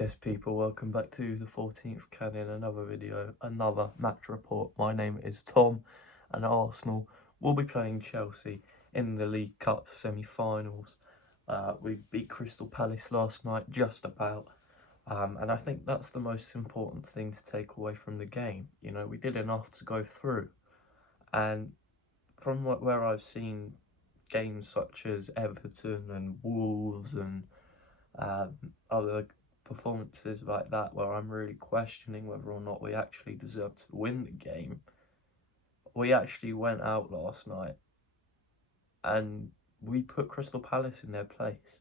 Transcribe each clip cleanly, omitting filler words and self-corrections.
Yes, people, welcome back to the 14th Canon, another video, another match report. My name is Tom, and Arsenal will be playing Chelsea in the League Cup semi-finals. We beat Crystal Palace last night, just about, and I think that's the most important thing to take away from the game. You know, we did enough to go through, and from where I've seen games such as Everton and Wolves and other performances like that where I'm really questioning whether or not we actually deserve to win the game. We actually went out last night and we put Crystal Palace in their place.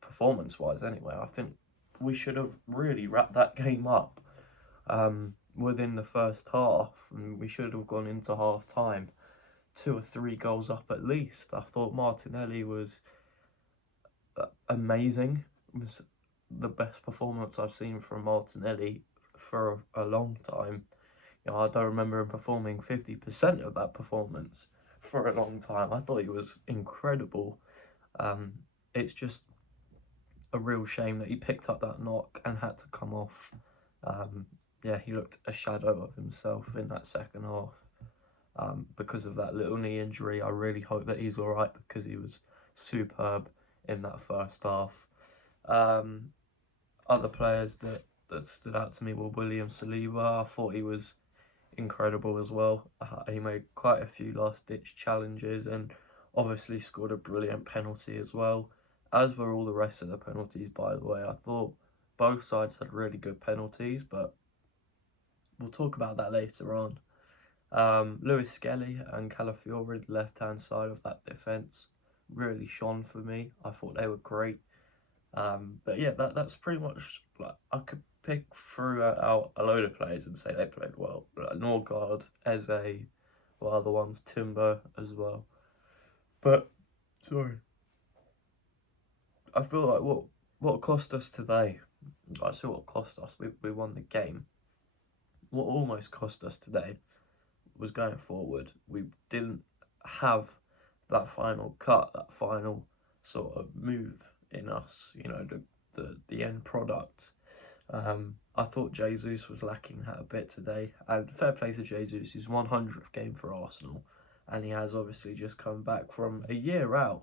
Performance-wise anyway, I think we should have really wrapped that game up within the first half, and we should have gone into half-time 2 or 3 goals up at least. I thought Martinelli was amazing. It was the best performance I've seen from Martinelli for a long time. You know, I don't remember him performing 50% of that performance for a long time. I thought he was incredible. It's just a real shame that he picked up that knock and had to come off. Yeah, he looked a shadow of himself in that second half because of that little knee injury. I really hope that he's alright because he was superb in that first half. Other players that stood out to me were Saliba. I thought he was incredible as well. He made quite a few last-ditch challenges and obviously scored a brilliant penalty as well, as were all the rest of the penalties, by the way. I thought both sides had really good penalties, but we'll talk about that later on. Lewis Skelly and Calafiori, the left-hand side of that defence, really shone for me. I thought they were great. But yeah, that's pretty much, like, I could pick through out a load of players and say they played well. Like Norgard, Eze, well, other ones, Timber as well. But sorry, I feel like what cost us today. I see what cost us. We won the game. What almost cost us today was going forward. We didn't have that final cut, that final sort of move in us. You know, the end product. I thought Jesus was lacking that a bit today, and fair play to Jesus. His 100th game for Arsenal, and he has obviously just come back from a year out.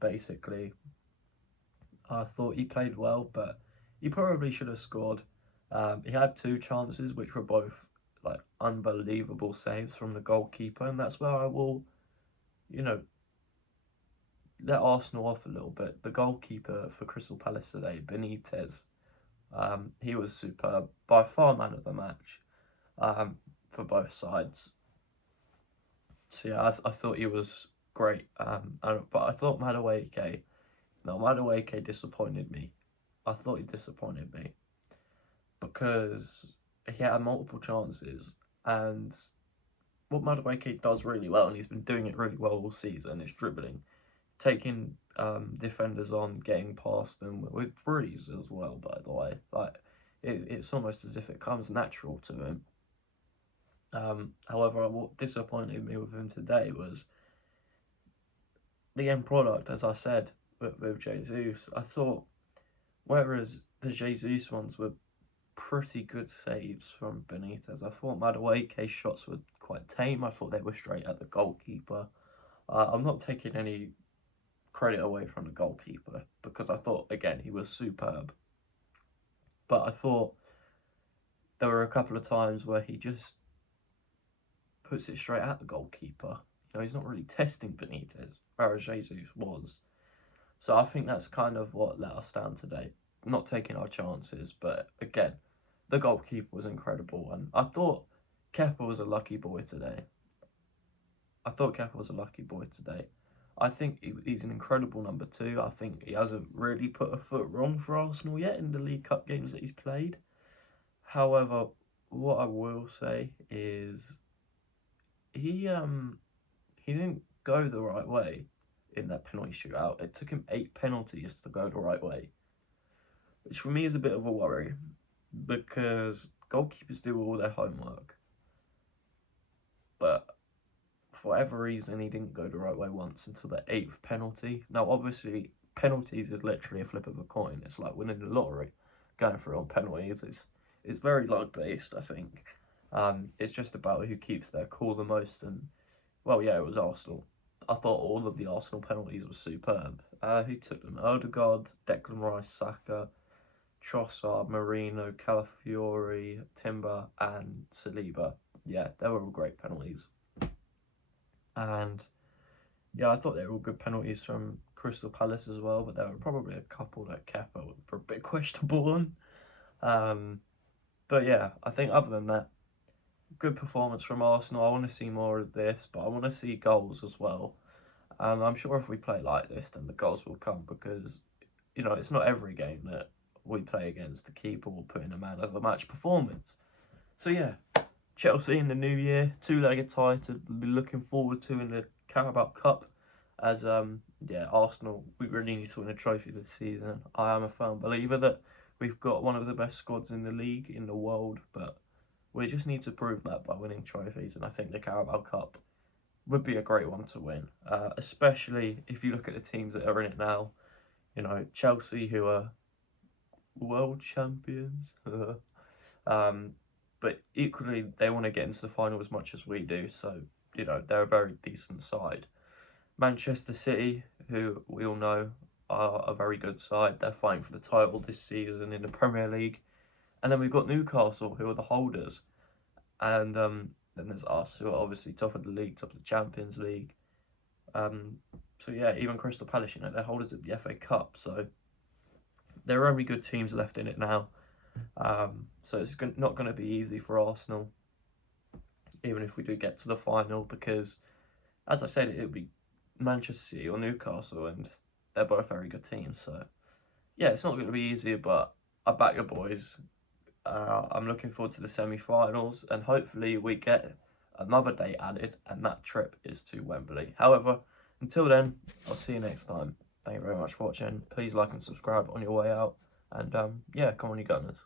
Basically, I thought he played well, but he probably should have scored. He had 2 chances, which were both like unbelievable saves from the goalkeeper, and that's where I will, you know, let Arsenal off a little bit. The goalkeeper for Crystal Palace today, Benitez, he was superb, by far man of the match for both sides. So yeah, I thought he was great. But I thought Madueke disappointed me. I thought he disappointed me because he had multiple chances, and what Madueke does really well, and he's been doing it really well all season, is dribbling, taking defenders on, getting past them with breeze as well, by the way. Like, it's almost as if it comes natural to him. However, what disappointed me with him today was the end product, as I said, with Jesus. I thought, whereas the Jesus ones were pretty good saves from Benitez, I thought Madueke's shots were quite tame. I thought they were straight at the goalkeeper. I'm not taking any credit away from the goalkeeper because I thought, again, he was superb. But I thought there were a couple of times where he just puts it straight at the goalkeeper. You know, he's not really testing Benitez, whereas Jesus was. So I think that's kind of what let us down today. Not taking our chances, but again, the goalkeeper was incredible, and I thought Kepa was a lucky boy today. I think he's an incredible number 2. I think he hasn't really put a foot wrong for Arsenal yet in the League Cup games that he's played. However, what I will say is he didn't go the right way in that penalty shootout. It took him 8 penalties to go the right way, which for me is a bit of a worry because goalkeepers do all their homework. But for whatever reason, he didn't go the right way once until the 8th penalty. Now, obviously, penalties is literally a flip of a coin. It's like winning the lottery, going through on penalties. It's very luck based, I think. It's just about who keeps their cool the most, and well, yeah, it was Arsenal. I thought all of the Arsenal penalties were superb. Who took them? Odegaard, Declan Rice, Saka, Trossard, Marino, Calafiori, Timber, and Saliba. Yeah, they were all great penalties. And yeah, I thought they were all good penalties from Crystal Palace as well, but there were probably a couple that Kepa were a bit questionable on. But yeah, I think other than that, good performance from Arsenal. I want to see more of this, but I want to see goals as well. And I'm sure if we play like this, then the goals will come because, you know, it's not every game that we play against the keeper will put in a man of the match performance. So yeah, Chelsea in the new year, two-legged tie to be looking forward to in the Carabao Cup. As yeah, Arsenal, we really need to win a trophy this season. I am a firm believer that we've got one of the best squads in the league, in the world, but we just need to prove that by winning trophies. And I think the Carabao Cup would be a great one to win, especially if you look at the teams that are in it now. You know, Chelsea, who are world champions. But equally, they want to get into the final as much as we do. So, you know, they're a very decent side. Manchester City, who we all know are a very good side. They're fighting for the title this season in the Premier League. And then we've got Newcastle, who are the holders. And then there's us, who are obviously top of the league, top of the Champions League. So yeah, even Crystal Palace, you know, they're holders of the FA Cup. So there are only good teams left in it now. So it's not going to be easy for Arsenal, even if we do get to the final, because, as I said, it would be Manchester City or Newcastle, and they're both very good teams. So yeah, it's not going to be easy, but I back your boys. I'm looking forward to the semi-finals, and hopefully we get another day added, and that trip is to Wembley. However, until then, I'll see you next time. Thank you very much for watching. Please like and subscribe on your way out, and yeah, come on, you Gunners.